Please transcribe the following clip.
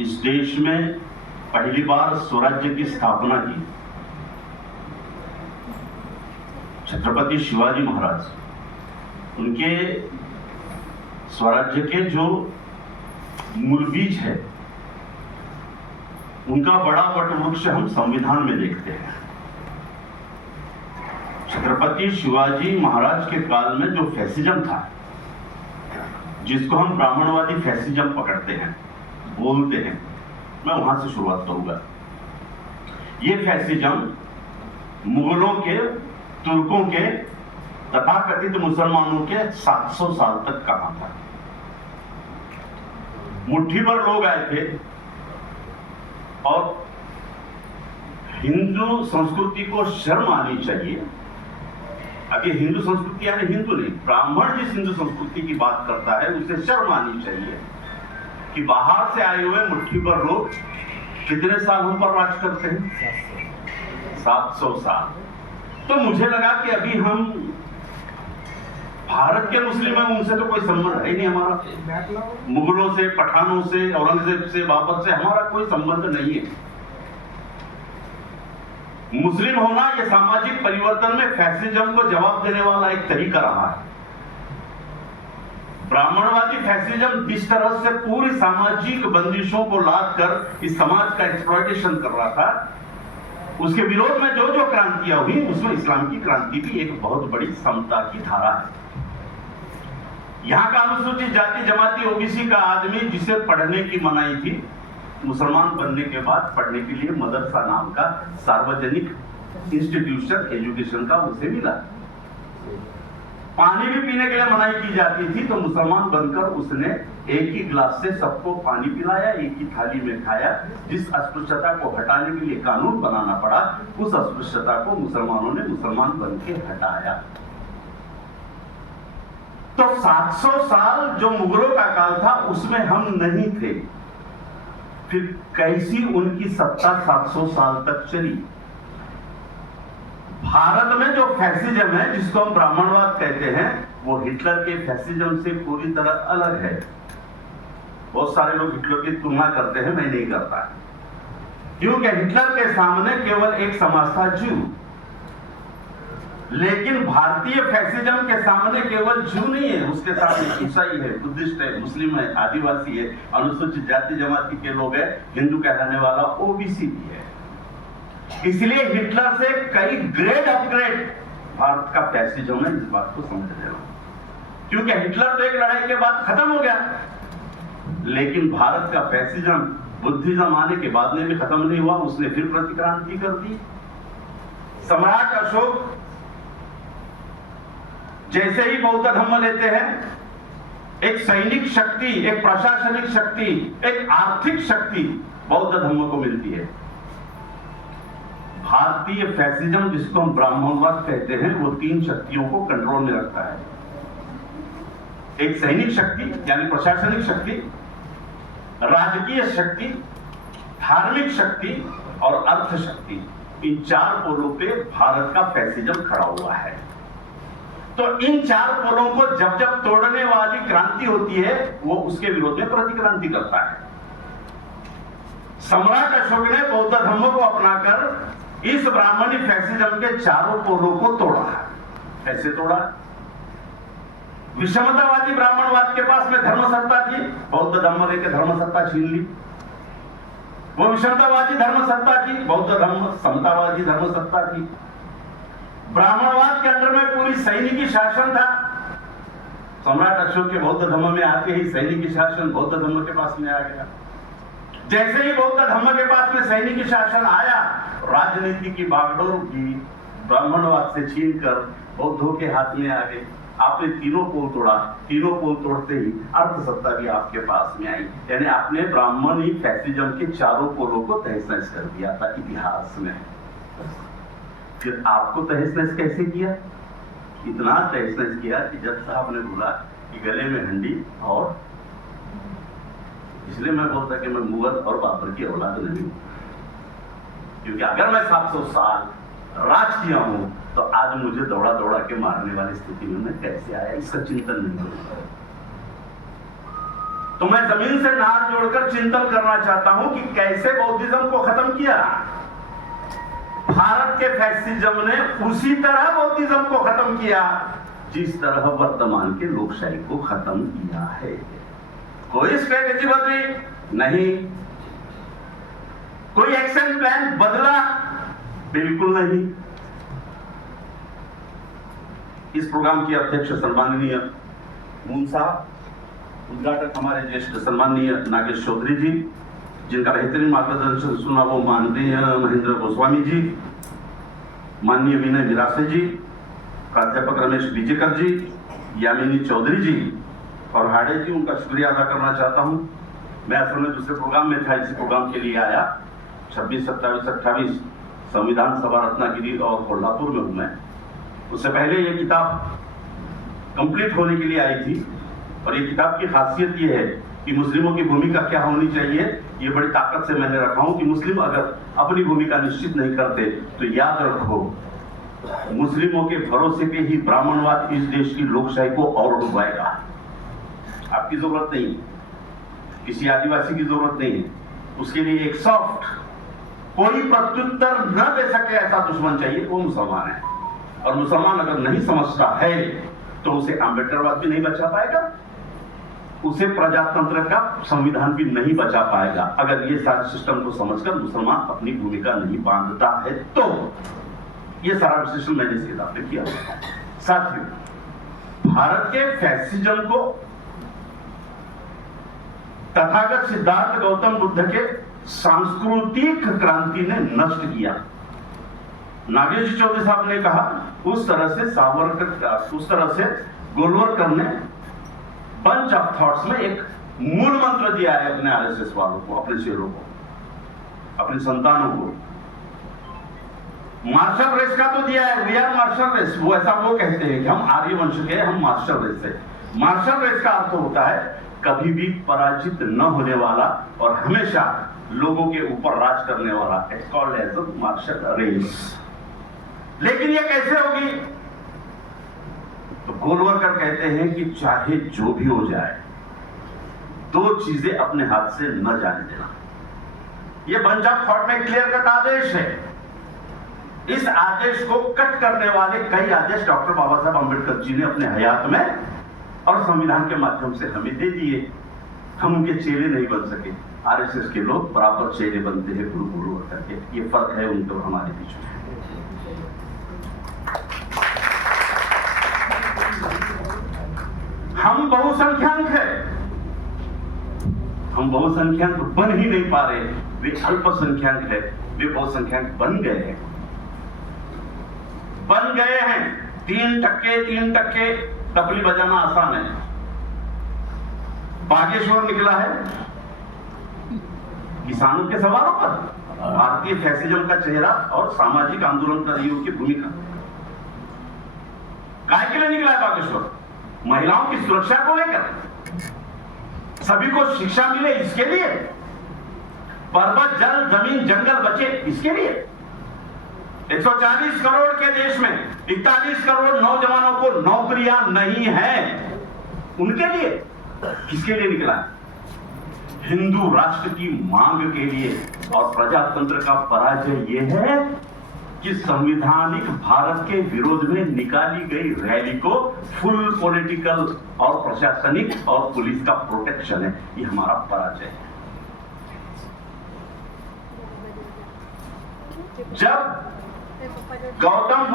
इस देश में पहली बार स्वराज्य की स्थापना की छत्रपति शिवाजी महाराज, उनके स्वराज्य के जो मूल बीज है उनका बड़ा वटवृक्ष हम संविधान में देखते हैं। छत्रपति शिवाजी महाराज के काल में जो फैसिज्म था, जिसको हम ब्राह्मणवादी फैसिज्म पकड़ते हैं, बोलते हैं, मैं वहां से शुरुआत करूंगा। ये फैसिज्म मुगलों के, तुर्कों के, तथाकथित मुसलमानों के 700 साल तक कहां था। मुट्ठी भर लोग आए थे और हिंदू संस्कृति को शर्म आनी चाहिए। अब ये हिंदू संस्कृति यानी हिंदू नहीं, ब्राह्मण जिस हिंदू संस्कृति की बात करता है उसे शर्म आनी चाहिए कि बाहर से आए हुए मुट्ठी भर लोग कितने साल हम पर राज करते हैं, 700 साल। तो मुझे लगा कि अभी हम भारत के मुस्लिम हैं, उनसे तो कोई संबंध है ही नहीं हमारा, मुगलों से, पठानों से, औरंगजेब से, बाबर से हमारा कोई संबंध नहीं है। मुस्लिम होना यह सामाजिक परिवर्तन में फैसिज्म को जवाब देने वाला एक तरीका रहा है। ब्राह्मणवादी फैसिज्म जिस तरह से पूरी सामाजिक बंदिशों को लाद कर इस समाज का एक्सप्लॉयटेशन कर रहा था, उसके विरोध में जो जो क्रांतियां हुई उसमें इस्लाम की क्रांति भी एक बहुत बड़ी समता की धारा है। यहां का अनुसूचित जाति जमाती ओबीसी का आदमी जिसे पढ़ने की मनाही थी, मुसलमान बनने के बाद पढ़ने के लिए मदरसा नाम का सार्वजनिक इंस्टीट्यूशन एजुकेशन का उसे मिला। पानी भी पीने के लिए मनाही की जाती थी, तो मुसलमान बनकर उसने एक ही गिलास से सबको पानी पिलाया, एक ही थाली में खाया। जिस अस्पृश्यता को हटाने के लिए कानून बनाना पड़ा, उस अस्पृश्यता को मुसलमानों ने मुसलमान बन के हटाया। तो 700 साल जो मुगलों का काल था उसमें हम नहीं थे। फिर कैसी उनकी सत्ता 700 साल तक चली। भारत में जो फैसिज्म है, जिसको हम ब्राह्मणवाद कहते हैं, वो हिटलर के फैसिज्म से पूरी तरह अलग है। बहुत सारे लोग हिटलर की तुलना करते हैं, मैं नहीं करता, क्योंकि हिटलर के सामने केवल एक समाज था, जू। लेकिन भारतीय फैसिज्म के सामने केवल जू नहीं है, उसके साथ ईसाई है, बुद्धिस्ट है, मुस्लिम है, आदिवासी है, अनुसूचित जाति जमाती के लोग हैं, हिंदू कहलाने वाला ओबीसी भी है। इसलिए हिटलर से कई ग्रेड अपग्रेड भारत का फैसिज्म है, इस बात को समझ लेना। क्योंकि हिटलर तो एक लड़ाई के बाद खत्म हो गया, लेकिन भारत का फैसिज्म बुद्धिज्म आने के बाद में भी खत्म नहीं हुआ, उसने फिर प्रतिक्रांति कर दी। सम्राट अशोक जैसे ही बौद्ध धर्म लेते हैं, एक सैनिक शक्ति, एक प्रशासनिक शक्ति, एक आर्थिक शक्ति बौद्ध धर्म को मिलती है। भारतीय फैसिज्म, जिसको हम ब्राह्मणवाद कहते हैं, वो 3 शक्तियों को कंट्रोल में रखता है। एक सैनिक शक्ति यानी प्रशासनिक शक्ति, राजकीय शक्ति, धार्मिक शक्ति और अर्थ शक्ति। इन 4 पोलों पे भारत का फैसिज्म खड़ा हुआ है। तो इन 4 पोलों को जब जब तोड़ने वाली क्रांति होती है, वो उसके विरोध में प्रतिक्रांति करता है। सम्राट अशोक ने बौद्ध धर्म को अपनाकर इस ब्राह्मणी फैसिज्म के 4 पोलों को तोड़ा है। कैसे तोड़ा? विषमतावादी ब्राह्मणवाद के पास में धर्म सत्ता थी, बौद्ध धर्म लेके धर्म सत्ता छीन ली। वो विषमतावादी धर्म सत्ता थी, बौद्ध धर्म समतावादी धर्म सत्ता थी। ब्राह्मणवाद के अंदर में पूरी सैनिकी शासन था। सम्राट अशोक के बौद्ध धर्म में आते ही सैनिकी शासन बौद्ध धर्म के पास में आ गया। जैसे ही बौद्ध धर्म के पास में सैनिकी शासन आया, राजनीति की बागडोर की ब्राह्मणवाद से छीनकर बौद्धों के हाथ में आ गए। आपने तीनों पोल तोड़ा, तीनों पोल तोड़ते ही अर्थ सत्ता भी आपके पास में आई। यानी आपने ब्राह्मणी फैसिज्म के 4 पोलों को तहस नहस कर दिया था इतिहास में। फिर आपको तहस नहस कैसे किया? इतना तहस नहस किया कि जज साहब ने बोला कि गले में हंडी, और इसलिए मैं बोलता कि मैं मुगल और बाबर की औलाद नहीं हूं। क्योंकि अगर मैं 700 साल राज किया हूं, तो आज मुझे दौड़ा दौड़ा के मारने वाली स्थिति में मैं कैसे आया, इसका चिंतन नहीं होता। तो मैं जमीन से नार जोड़कर चिंतन करना चाहता हूं कि कैसे बौद्धिज्म को खत्म किया। भारत के फैसिज्म ने उसी तरह बौद्धिज्म को खत्म किया जिस तरह वर्तमान के लोकशाही को खत्म किया है। कोई स्ट्रेटेजी बदली नहीं, कोई एक्शन प्लान बदला बिल्कुल नहीं। इस प्रोग्राम की अध्यक्ष सम्माननीय मून साहब, उद्घाटक हमारे ज्येष्ठ सम्माननीय नागेश चौधरी जी, जिनका बेहतरीन मार्गदर्शन सुना वो माननीय महेंद्र गोस्वामी जी, माननीय विनय मिरासे जी, प्राध्यापक रमेश बीजेकर जी, यामिनी चौधरी जी और हाड़े जी, उनका शुक्रिया अदा करना चाहता हूं। मैं असल में दूसरे प्रोग्राम में था, इसी प्रोग्राम के लिए आया। 26, 27, 28 संविधान सभा रत्नागिरी और कोल्हापुर में हूं मैं। उससे पहले ये किताब कंप्लीट होने के लिए आई थी और ये किताब की खासियत ये है कि मुस्लिमों की भूमिका क्या होनी चाहिए, ये बड़ी ताकत से मैंने रखा हूं कि मुस्लिम अगर अपनी भूमिका निश्चित नहीं करते तो याद रखो मुस्लिमों के भरोसे पे ही ब्राह्मणवाद इस देश की लोकशाही को और डुबाएगा। आपकी जरूरत नहीं, किसी आदिवासी की जरूरत नहीं है, उसके लिए एक सॉफ्ट कोई प्रत्युत्तर न दे सके ऐसा दुश्मन चाहिए, वो मुसलमान है। और मुसलमान अगर नहीं समझता है तो उसे अम्बेडकरवाद भी नहीं बचा पाएगा, उसे प्रजातंत्र का संविधान भी नहीं बचा पाएगा। अगर ये सारे सिस्टम को समझकर मुसलमान अपनी भूमिका नहीं बांधता है तो ये सारा विश्लेषण मैंने इस किताब में किया। साथियों, भारत के फैसिज्म को तथागत सिद्धार्थ गौतम बुद्ध के सांस्कृतिक क्रांति ने नष्ट किया। नागेश चौधरी साहब ने कहा उस तरह से सावरकर, उस तरह से गोलवलकर ने बंच ऑफ थॉट्स में एक मूल मंत्र दिया है अपने आरएसएस वालों को, अपने शेरों को, अपने संतानों को। मार्शल रेस का तो दिया है, वी आर मार्शल रेस। वो ऐसा वो कहते हैं कि हम आर्य वंश के, हम मार्शल रेस है। मार्शल रेस का अर्थ होता है कभी भी पराजित न होने वाला और हमेशा लोगों के ऊपर राज करने वाला। It's called as a martial race. लेकिन ये कैसे होगी? तो गोलवलकर कहते हैं कि चाहे जो भी हो जाए, दो चीजें अपने हाथ से न जाने देना। ये बंच ऑफ थॉट में क्लियर कट आदेश है। इस आदेश को कट करने वाले कई आदेश डॉक्टर बाबा साहब अम्बेडकर जी ने अपने हयात में और संविधान के माध्यम से हमें दे दिए। हम उनके चेले नहीं बन सके। आरएसएस के लोग बराबर चेले बनते हैं गुरु गोलवलकर के। ये फर्क है उनके और हमारे बीच में। हम बहुसंख्यक हैं, हम बहुसंख्यक बन ही नहीं पा रहे। वे अल्पसंख्यक है, वे बहुसंख्यक बन गए हैं, बन गए हैं। 3% तबली बजाना आसान है। बागेश्वर निकला है किसानों के सवालों पर, भारतीय फैसिज्म का चेहरा और सामाजिक आंदोलनकारियों की भूमिका। काय के लिए निकला है बागेश्वर? महिलाओं की सुरक्षा को लेकर, सभी को शिक्षा मिले इसके लिए, पर्वत जल जमीन जंगल बचे इसके लिए। 140 करोड़ के देश में 41 करोड़ नौजवानों को नौकरियां नहीं है, उनके लिए। किसके लिए निकला है? हिंदू राष्ट्र की मांग के लिए। और प्रजातंत्र का पराजय यह है कि संवैधानिक भारत के विरोध में निकाली गई रैली को फुल पॉलिटिकल और प्रशासनिक और पुलिस का प्रोटेक्शन है। ये हमारा पराजय है। जब गौतम